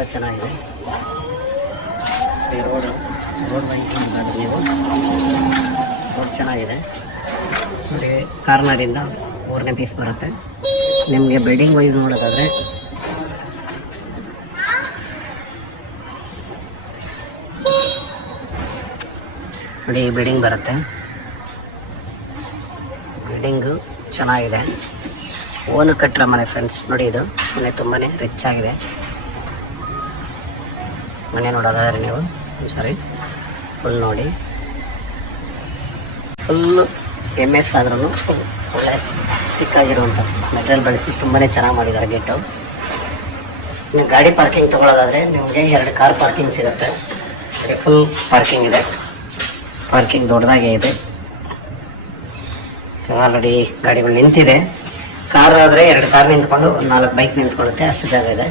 ಕೂಡ ಚೆನ್ನಾಗಿದೆ. ರೋಡ್ ನೀವು ರೋಡ್ ಚೆನ್ನಾಗಿದೆ ನೋಡಿ. ಕಾರ್ನರಿಂದ 3ನೇ ಪೀಸ್ ಬರುತ್ತೆ ನಿಮಗೆ. ಬಿಲ್ಡಿಂಗ್ ವೈಸ್ ನೋಡೋದಾದರೆ ನೋಡಿ, ಈ ಬಿಲ್ಡಿಂಗ್ ಬರುತ್ತೆ. ಬಿಲ್ಡಿಂಗು ಚೆನ್ನಾಗಿದೆ, ಓನು ಕಟ್ಟಿರೋ ಮನೆ ಫ್ರೆಂಡ್ಸ್. ನೋಡಿ, ಇದು ಮನೆ ತುಂಬಾ ರಿಚ್ ಆಗಿದೆ. ಮನೆ ನೋಡೋದಾದರೆ ನೀವು ಸಾರಿ ಫುಲ್ ನೋಡಿ, ಫುಲ್ಲು MS ಆದ್ರೂ ಒಳ್ಳೆ ತಿಕ್ಕಾಗಿರುವಂಥ ಮೆಟೀರಿಯಲ್ ಬಳಸಿ ತುಂಬಾ ಚೆನ್ನಾಗಿ ಮಾಡಿದ್ದಾರೆ ಗೇಟು. ನೀವು ಗಾಡಿ ಪಾರ್ಕಿಂಗ್ ತೊಗೊಳ್ಳೋದಾದರೆ ನಿಮಗೆ 2 ಕಾರ್ ಪಾರ್ಕಿಂಗ್ ಸಿಗುತ್ತೆ. ಫುಲ್ ಪಾರ್ಕಿಂಗ್ ಇದೆ, ಪಾರ್ಕಿಂಗ್ ದೊಡ್ಡದಾಗೇ ಇದೆ. ಆಲ್ರೆಡಿ ಗಾಡಿಗಳು ನಿಂತಿದೆ. ಕಾರ್ ಆದರೆ 2 ಕಾರ್ ನಿಂತ್ಕೊಂಡು 4 ಬೈಕ್ ನಿಂತ್ಕೊಳ್ಳುತ್ತೆ, ಅಷ್ಟು ಜಾಗ ಇದೆ.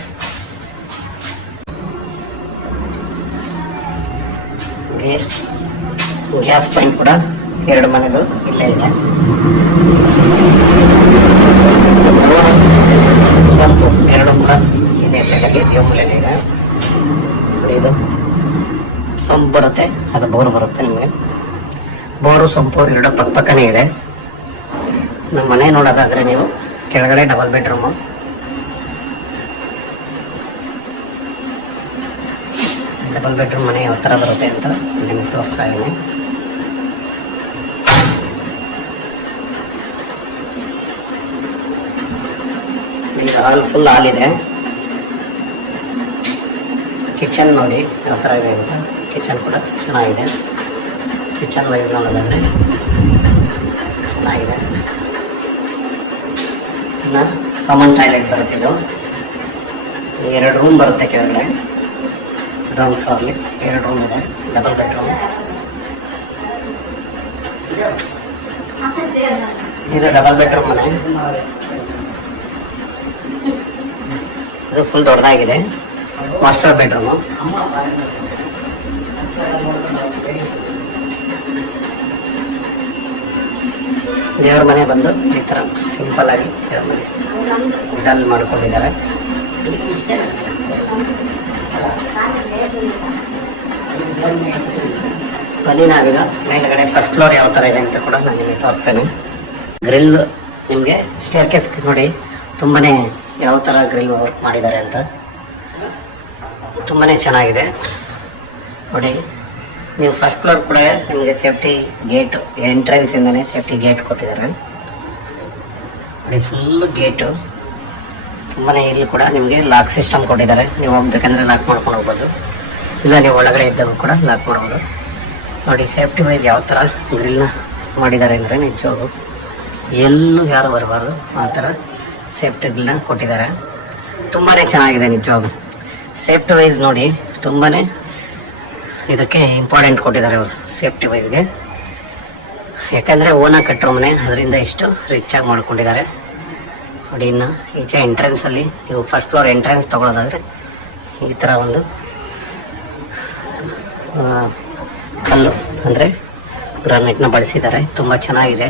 ಗ್ಯಾಸ್ ಪಾಯಿಂಟ್ ಕೂಡ 2 ಮನೆದು ಇಲ್ಲೇ ಇದೆ. ಸ್ವಲ್ಪ 2 ಕೂಡ ಇದೆ ಸೈಡಲ್ಲಿ, ದೇವಮೂಲೆನೇ ಇದೆ. ಇದು ಸೊಂಪು ಬರುತ್ತೆ, ಅದು ಬೋರ್ ಬರುತ್ತೆ. ನಿಮಗೆ ಬೋರು ಸೊಂಪು 2 ಪಕ್ಕನೇ ಇದೆ. ನಮ್ಮ ಮನೆ ನೋಡೋದಾದರೆ ನೀವು ಕೆಳಗಡೆ ಡಬಲ್ ಬೆಡ್ರೂಮು, ಡಬಲ್ ಬೆಡ್ರೂಮ್ ಮನೆ ಯಾವ ಥರ ಬರುತ್ತೆ ಅಂತ ನಿಮಗೆ ತೋರಿಸ್ತಾ ಇದ್ದೀನಿ. ಈಗ ಹಾಲ್ ಫುಲ್ ಹಾಲ್ ಇದೆ. ಕಿಚನ್ ನೋಡಿ ಯಾವ ಥರ ಇದೆ ಅಂತ. ಕಿಚನ್ ಕೂಡ ಚೆನ್ನಾಗಿದೆ. ಕಿಚನ್ ವೈಸ್ ನೋಡೋದಾದರೆ ಚೆನ್ನಾಗಿದೆ. ಇನ್ನು ಕಾಮನ್ ಟಾಯ್ಲೆಟ್ ಬರುತ್ತೆ. ಇದು 2 ರೂಮ್ ಬರುತ್ತೆ ಕೆಳಗಡೆ. ಗ್ರೌಂಡ್ ಫ್ಲೋರ್ಲಿ 2 ರೂಮ್ ಇದೆ, ಡಬಲ್ ಬೆಡ್ರೂಮ್. ಇದು ಡಬಲ್ ಬೆಡ್ರೂಮ್ ಮನೆ. ಇದು ಫುಲ್ ದೊಡ್ಡದಾಗಿದೆ. Master bedroom. ದೇವ್ರ ಮನೆ ಬಂದು ಈ ಥರ ಸಿಂಪಲ್ ಆಗಿ ದೇವ್ರ ಮನೆ ಡಲ್ ಮಾಡ್ಕೊಂಡಿದ್ದಾರೆ. ಬನ್ನಿ ನಾವೀಗ ಮೇಲ್ಗಡೆ ಫಸ್ಟ್ ಫ್ಲೋರ್ ಯಾವ ಥರ ಇದೆ ಅಂತ ಕೂಡ ನಾನು ನಿಮಗೆ ತೋರಿಸ್ತೇನೆ. ಗ್ರಿಲ್ ನಿಮಗೆ ಸ್ಟೇರ್ ಕೇಸ್ ನೋಡಿ ತುಂಬಾ ಯಾವ ಥರ ಗ್ರಿಲ್ ವರ್ಕ್ ಮಾಡಿದ್ದಾರೆ ಅಂತ ತುಂಬಾ ಚೆನ್ನಾಗಿದೆ ನೋಡಿ. ನೀವು ಫಸ್ಟ್ ಫ್ಲೋರ್ ಕೂಡ ನಿಮಗೆ ಸೇಫ್ಟಿ ಗೇಟ್, ಎಂಟ್ರೆನ್ಸಿಂದನೇ ಸೇಫ್ಟಿ ಗೇಟ್ ಕೊಟ್ಟಿದ್ದಾರೆ ನೋಡಿ. ಫುಲ್ ಗೇಟು ತುಂಬಾ. ಇಲ್ಲಿ ಕೂಡ ನಿಮಗೆ ಲಾಕ್ ಸಿಸ್ಟಮ್ ಕೊಟ್ಟಿದ್ದಾರೆ. ನೀವು ಹೋಗ್ಬೇಕಂದ್ರೆ ಲಾಕ್ ಮಾಡ್ಕೊಂಡು ಹೋಗ್ಬೋದು, ಇಲ್ಲ ನೀವು ಒಳಗಡೆ ಇದ್ದಾಗ ಕೂಡ ಲಾಕ್ ಮಾಡ್ಬೋದು ನೋಡಿ. ಸೇಫ್ಟಿ ವೈಸ್ ಯಾವ ಥರ ಗ್ರಿಲ್ನ ಮಾಡಿದ್ದಾರೆ ಅಂದರೆ ನಿಜವಾಗೂ ಎಲ್ಲೂ ಯಾರು ಬರಬಾರ್ದು ಆ ಥರ ಸೇಫ್ಟಿ ಗ್ರಿಲ್ನ ಕೊಟ್ಟಿದ್ದಾರೆ. ತುಂಬಾ ಚೆನ್ನಾಗಿದೆ ನಿಜವಾಗೂ. ಸೇಫ್ಟಿ ವೈಸ್ ನೋಡಿ ತುಂಬಾ ಇದಕ್ಕೆ ಇಂಪಾರ್ಟೆಂಟ್ ಕೊಟ್ಟಿದ್ದಾರೆ ಅವರು ಸೇಫ್ಟಿ ವೈಸ್ಗೆ. ಯಾಕಂದರೆ ಓನಾಗಿ ಕಟ್ಟಿರೋ ಮನೆ, ಅದರಿಂದ ಇಷ್ಟು ರಿಚಾಗಿ ಮಾಡ್ಕೊಂಡಿದ್ದಾರೆ ನೋಡಿ. ಇನ್ನು ಈಚೆ ಎಂಟ್ರೆನ್ಸಲ್ಲಿ ನೀವು ಫಸ್ಟ್ ಫ್ಲೋರ್ ಎಂಟ್ರೆನ್ಸ್ ತೊಗೊಳೋದಾದರೆ ಈ ಥರ ಒಂದು ಕಲ್ಲು ಅಂದರೆ ಗ್ರಾನೈಟ್ನ ಬಳಸಿದ್ದಾರೆ. ತುಂಬ ಚೆನ್ನಾಗಿದೆ,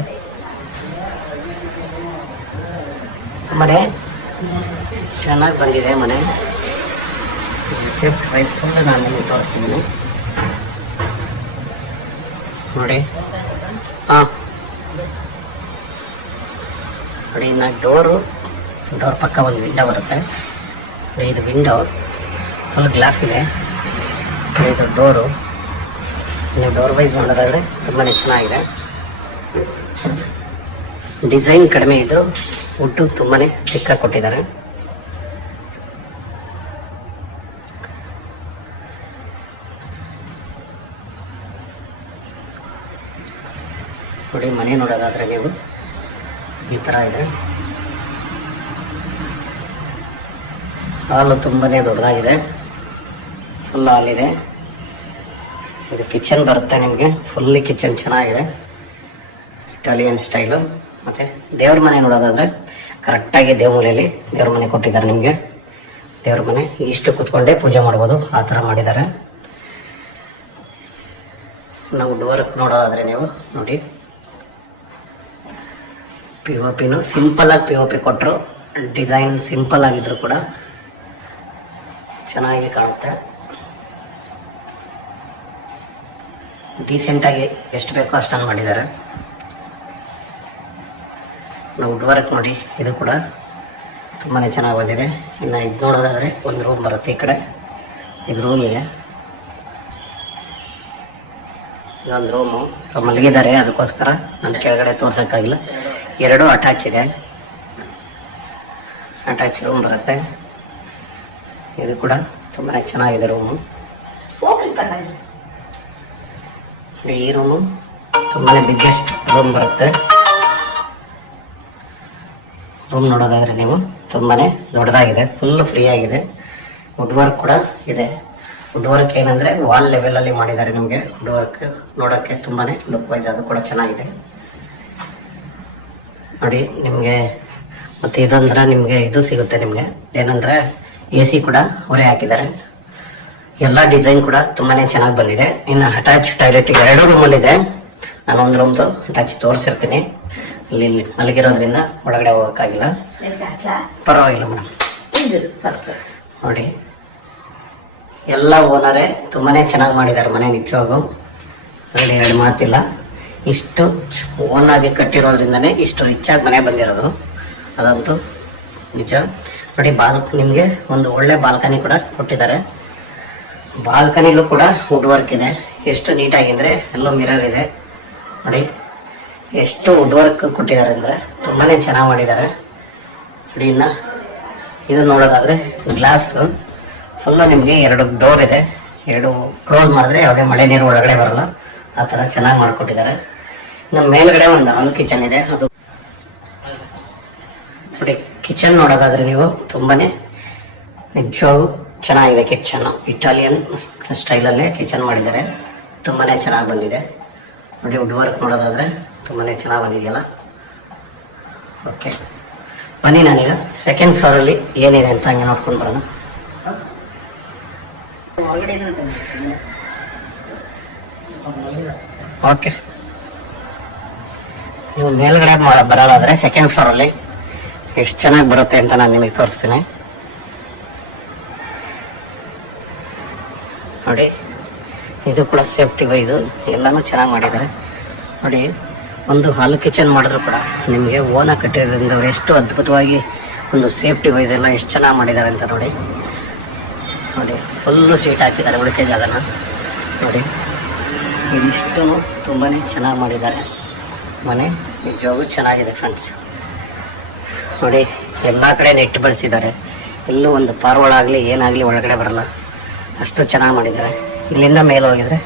ತುಂಬಾ ಚೆನ್ನಾಗಿ ಬಂದಿದೆ ಮನೆ. ಸೇಫ್ಟಿ ವೈಸ್ ಫುಲ್ ನಾನು ನಿಮಗೆ ತೋರಿಸ್ತಿದ್ದೀನಿ ನೋಡಿ. ನೋಡಿ, ಇನ್ನು ಡೋರ್ ಪಕ್ಕ ಒಂದು ವಿಂಡೋ ಬರುತ್ತೆ. ಇದು ವಿಂಡೋ ಫುಲ್ ಗ್ಲಾಸ್ ಇದೆ. ಇದು ಡೋರು ನೀವು ಡೋರ್ ವೈಸ್ ನೋಡೋದಾದರೆ ತುಂಬಾ ಚೆನ್ನಾಗಿದೆ. ಡಿಸೈನ್ ಕಡಿಮೆ ಇದ್ದರೂ ವುಡ್ಡು ತುಂಬಾ ಚಿಕ್ಕ ಕೊಟ್ಟಿದ್ದಾರೆ. ನೋಡಿ, ಮನೆ ನೋಡೋದಾದರೆ ನೀವು ಈ ಥರ ಇದೆ. ಹಾಲು ತುಂಬಾ ದೊಡ್ಡದಾಗಿದೆ, ಫುಲ್ ಹಾಲ್ ಇದೆ. ಇದು ಕಿಚನ್ ಬರುತ್ತೆ ನಿಮಗೆ. ಫುಲ್ಲಿ ಕಿಚನ್ ಚೆನ್ನಾಗಿದೆ, ಇಟಾಲಿಯನ್ ಸ್ಟೈಲು. ಮತ್ತು ದೇವ್ರ ಮನೆ ನೋಡೋದಾದರೆ ಕರೆಕ್ಟಾಗಿ ದೇವಮೂಲೆಯಲ್ಲಿ ದೇವ್ರ ಮನೆ ಕೊಟ್ಟಿದ್ದಾರೆ ನಿಮಗೆ. ದೇವ್ರ ಮನೆ ಇಷ್ಟು ಕೂತ್ಕೊಂಡೇ ಪೂಜೆ ಮಾಡ್ಬೋದು, ಆ ಥರ ಮಾಡಿದ್ದಾರೆ. ನಾವು ಡೋರ್ ನೋಡೋದಾದರೆ ನೀವು ನೋಡಿ, POPನೂ ಸಿಂಪಲ್ಲಾಗಿ POP ಕೊಟ್ಟರು. ಡಿಸೈನ್ ಸಿಂಪಲ್ ಆಗಿದ್ರು ಕೂಡ ಚೆನ್ನಾಗಿ ಕಾಣುತ್ತೆ. ಡೀಸೆಂಟಾಗಿ ಎಷ್ಟು ಬೇಕೋ ಅಷ್ಟನ್ನು ಮಾಡಿದ್ದಾರೆ. ನಾವು ವುಡ್ ವರ್ಕ್ ನೋಡಿ, ಇದು ಕೂಡ ತುಂಬಾ ಚೆನ್ನಾಗಿ ಬಂದಿದೆ. ಇನ್ನು ಇದು ನೋಡೋದಾದರೆ ಒಂದು ರೂಮ್ ಬರುತ್ತೆ. ಈ ಕಡೆ ಇದು ರೂಮ್ ಇದೆ, ಇದೊಂದು ರೂಮು ಮಲಗಿದ್ದಾರೆ, ಅದಕ್ಕೋಸ್ಕರ ನಾನು ಕೆಳಗಡೆ ತೋರ್ಸೋಕ್ಕಾಗಿಲ್ಲ. 2 ಅಟ್ಯಾಚ್ ಇದೆ, ಅಟ್ಯಾಚ್ ರೂಮ್ ಬರುತ್ತೆ. ಇದು ಕೂಡ ತುಂಬಾ ಚೆನ್ನಾಗಿದೆ ರೂಮು. ಈ ರೂಮು ತುಂಬಾ ಬಿಗ್ಗೆಸ್ಟ್ ರೂಮ್ ಬರುತ್ತೆ. ರೂಮ್ ನೋಡೋದಾದ್ರೆ ನೀವು ತುಂಬಾ ದೊಡ್ಡದಾಗಿದೆ, ಫುಲ್ ಫ್ರೀ ಆಗಿದೆ. ವುಡ್ ವರ್ಕ್ ಕೂಡ ಇದೆ. ವುಡ್ ವರ್ಕ್ ಏನಂದರೆ ವಾಲ್ ಲೆವೆಲಲ್ಲಿ ಮಾಡಿದ್ದಾರೆ. ನಿಮಗೆ ವುಡ್ ವರ್ಕ್ ನೋಡೋಕ್ಕೆ ತುಂಬಾ ಲುಕ್ ವೈಸ್ ಅದು ಕೂಡ ಚೆನ್ನಾಗಿದೆ ನೋಡಿ. ನಿಮಗೆ ಮತ್ತು ಇದೊಂಥರ ನಿಮಗೆ ಇದು ಸಿಗುತ್ತೆ. ನಿಮಗೆ ಏನಂದರೆ AC ಕೂಡ ಅವರೇ ಹಾಕಿದ್ದಾರೆ. ಎಲ್ಲ ಡಿಸೈನ್ ಕೂಡ ತುಂಬಾ ಚೆನ್ನಾಗಿ ಬಂದಿದೆ. ಇನ್ನು ಅಟ್ಯಾಚ್ ಟಾಯ್ಲೆಟ್ 2 ರೂಮಲ್ಲಿದೆ. ನಾನು ಒಂದು ರೂಮ್ದು ಅಟ್ಯಾಚ್ ತೋರಿಸಿರ್ತೀನಿ. ಅಲ್ಲಿ ಮಲಗಿರೋದ್ರಿಂದ ಒಳಗಡೆ ಹೋಗೋಕ್ಕಾಗಿಲ್ಲ, ಪರವಾಗಿಲ್ಲ ಮೇಡಮ್. ನೋಡಿ, ಎಲ್ಲ ಓನರೇ ತುಂಬಾ ಚೆನ್ನಾಗಿ ಮಾಡಿದ್ದಾರೆ ಮನೆ. ನಿಜವಾಗೂ ಅದರಲ್ಲಿ 2 ಮಾತಿಲ್ಲ. ಇಷ್ಟು ಓನಾಗಿ ಕಟ್ಟಿರೋದ್ರಿಂದನೇ ಇಷ್ಟು ರಿಚಾಗಿ ಮನೆ ಬಂದಿರೋದು, ಅದಂತೂ ನಿಜ. ನೋಡಿ, ನಿಮಗೆ ಒಂದು ಒಳ್ಳೆ ಬಾಲ್ಕನಿ ಕೂಡ ಕೊಟ್ಟಿದ್ದಾರೆ. ಬಾಲ್ಕನಿಲೂ ಕೂಡ ವುಡ್ ವರ್ಕ್ ಇದೆ. ಎಷ್ಟು ನೀಟಾಗಿದ್ರೆ ಎಲ್ಲೋ ಮಿರರ್ ಇದೆ ನೋಡಿ. ಎಷ್ಟು ವುಡ್ ವರ್ಕ್ ಕೊಟ್ಟಿದ್ದಾರೆ ಅಂದರೆ ತುಂಬಾ ಚೆನ್ನಾಗಿ ಮಾಡಿದ್ದಾರೆ ನೋಡಿ. ಇನ್ನು ಇದು ನೋಡೋದಾದರೆ ಗ್ಲಾಸ್ ಫುಲ್ಲು ನಿಮಗೆ 2 ಡೋರ್ ಇದೆ. 2 ಕ್ಲೋಸ್ ಮಾಡಿದ್ರೆ ಯಾವುದೇ ಮಳೆ ನೀರು ಒಳಗಡೆ ಬರಲ್ಲ, ಆ ಥರ ಚೆನ್ನಾಗಿ ಮಾಡಿಕೊಟ್ಟಿದ್ದಾರೆ. ನಮ್ಮ ಮೇಲ್ಗಡೆ ಒಂದು ಹಾಲು ಕಿಚನ್ ಇದೆ. ಅದು ನೋಡಿ, ಕಿಚನ್ ನೋಡೋದಾದರೆ ನೀವು ತುಂಬಾ ನಿಜವಾಗೂ ಚೆನ್ನಾಗಿದೆ. ಕಿಚನ್ನು ಇಟಾಲಿಯನ್ ಸ್ಟೈಲಲ್ಲೇ ಕಿಚನ್ ಮಾಡಿದ್ದಾರೆ, ತುಂಬಾ ಚೆನ್ನಾಗಿ ಬಂದಿದೆ ನೋಡಿ. ವುಡ್ ವರ್ಕ್ ನೋಡೋದಾದರೆ ತುಂಬಾ ಚೆನ್ನಾಗಿ ಬಂದಿದೆಯಲ್ಲ. ಓಕೆ, ಬನ್ನಿ ನಾನೀಗ ಸೆಕೆಂಡ್ ಫ್ಲೋರಲ್ಲಿ ಏನಿದೆ ಅಂತ ಹಂಗೆ ನೋಡ್ಕೊಂಡು ಬರೋಣ. ಓಕೆ, ನೀವು ಮೇಲ್ಗಡೆ ಬರೋದಾದರೆ ಸೆಕೆಂಡ್ ಫ್ಲೋರಲ್ಲಿ ಎಷ್ಟು ಚೆನ್ನಾಗಿ ಬರುತ್ತೆ ಅಂತ ನಾನು ನಿಮಗೆ ತೋರಿಸ್ತೀನಿ ನೋಡಿ. ಇದು ಕೂಡ ಸೇಫ್ಟಿ ವೈಸು ಎಲ್ಲನೂ ಚೆನ್ನಾಗಿ ಮಾಡಿದ್ದಾರೆ ನೋಡಿ. ಒಂದು ಹಾಲು ಕಿಚನ್ ಮಾಡಿದ್ರು ಕೂಡ ನಿಮಗೆ ಓನಾಗಿ ಕಟ್ಟಿರೋದ್ರಿಂದ ಅವರು ಎಷ್ಟು ಅದ್ಭುತವಾಗಿ ಒಂದು ಸೇಫ್ಟಿ ವೈಸ್ ಎಲ್ಲ ಎಷ್ಟು ಚೆನ್ನಾಗಿ ಮಾಡಿದ್ದಾರೆ ಅಂತ ನೋಡಿ. ನೋಡಿ, ಫುಲ್ಲು ಸೀಟ್ ಹಾಕಿದ್ದಾರೆ ಉಳಿಕೆ ಜಾಗನ ನೋಡಿ. ಇದಿಷ್ಟು ತುಂಬಾ ಚೆನ್ನಾಗಿ ಮಾಡಿದ್ದಾರೆ ಮನೆ. ನಿಜವಾಗೂ ಚೆನ್ನಾಗಿದೆ ಫ್ರೆಂಡ್ಸ್ ನೋಡಿ. ಎಲ್ಲ ಕಡೆ ನೆಟ್ ಬಳಸಿದ್ದಾರೆ, ಎಲ್ಲೂ ಒಂದು ಪಾರ್ವಳಾಗಲಿ ಏನಾಗಲಿ ಒಳಗಡೆ ಬರಲ್ಲ, ಅಷ್ಟು ಚೆನ್ನಾಗಿ ಮಾಡಿದ್ದಾರೆ. ಇಲ್ಲಿಂದ ಮೇಲೆ ಹೋಗಿದರೆ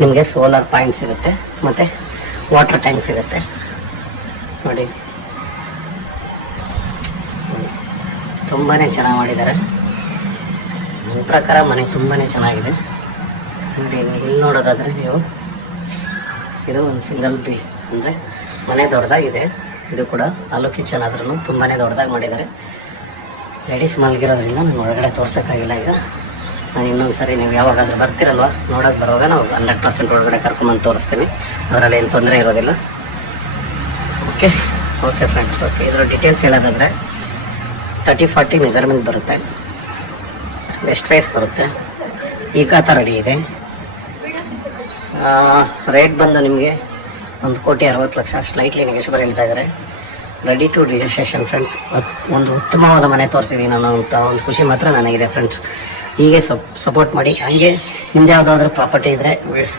ನಿಮಗೆ ಸೋಲಾರ್ ಪಾಯಿಂಟ್ ಸಿಗುತ್ತೆ ಮತ್ತು ವಾಟರ್ ಟ್ಯಾಂಕ್ ಸಿಗುತ್ತೆ ನೋಡಿ. ತುಂಬಾ ಚೆನ್ನಾಗಿ ಮಾಡಿದ್ದಾರೆ. ನನ್ನ ಪ್ರಕಾರ ಮನೆ ತುಂಬಾ ಚೆನ್ನಾಗಿದೆ ನೋಡಿ. ಇಲ್ಲಿ ನೋಡೋದಾದರೆ ನೀವು, ಇದು ಒಂದು ಸಿಂಗಲ್ ಬಿ ಅಂದರೆ ಮನೆ ದೊಡ್ಡದಾಗಿದೆ. ಇದು ಕೂಡ ಹಾಲು ಕಿಚನ್ ಆದ್ರೂ ತುಂಬಾ ದೊಡ್ಡದಾಗಿ ಮಾಡಿದ್ದಾರೆ. ಲೇಡೀಸ್ ಮಲಗಿರೋದ್ರಿಂದ ನಾನು ಒಳಗಡೆ ತೋರ್ಸೋಕ್ಕಾಗಿಲ್ಲ. ಈಗ ನಾನು ಇನ್ನೊಂದು ಸರಿ ನೀವು ಯಾವಾಗಾದ್ರೂ ಬರ್ತಿರಲ್ವ ನೋಡೋಕೆ ಬರುವಾಗ ನಾವು 100% ಒಳಗಡೆ ಕರ್ಕೊಂಬಂದು ತೋರಿಸ್ತೀನಿ, ಅದರಲ್ಲಿ ಏನು ತೊಂದರೆ ಇರೋದಿಲ್ಲ. Okay okay friends. ಓಕೆ, ಇದರ ಡೀಟೇಲ್ಸ್ ಹೇಳೋದಾದರೆ 30-40 ಮೆಜರ್ಮೆಂಟ್ ಬರುತ್ತೆ. ವೆಸ್ಟ್ ಫೇಸ್ ಬರುತ್ತೆ. ಈ ಖಾತ ರೆಡಿ ಇದೆ. ರೇಟ್ ಬಂದು ನಿಮಗೆ 1,60,00,000 ಸ್ಲೈಟ್ಲಿ ನೆಗೆಷಿಬಲ್ ಹೇಳ್ತಾ ಇದ್ದಾರೆ. Ready to registration friends. ಒಂದು ಉತ್ತಮವಾದ ಮನೆ ತೋರಿಸಿದ್ದೀನಿ ನಾನು ಅಂತ ಒಂದು ಖುಷಿ ಮಾತ್ರ ನನಗಿದೆ ಫ್ರೆಂಡ್ಸ್. ಹೀಗೆ ಸಪೋರ್ಟ್ ಮಾಡಿ. ಹಾಗೆ ನಿಮ್ದು ಯಾವುದಾದ್ರೂ ಪ್ರಾಪರ್ಟಿ ಇದ್ದರೆ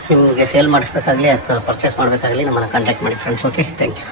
ನಿಮಗೆ ಸೇಲ್ ಮಾಡಿಸ್ಬೇಕಾಗಲಿ ಅಥವಾ ಪರ್ಚೇಸ್ ಮಾಡಬೇಕಾಗಲಿ ನಮ್ಮನ್ನು ಕಾಂಟ್ಯಾಕ್ಟ್ ಮಾಡಿ ಫ್ರೆಂಡ್ಸ್. Okay, thank you.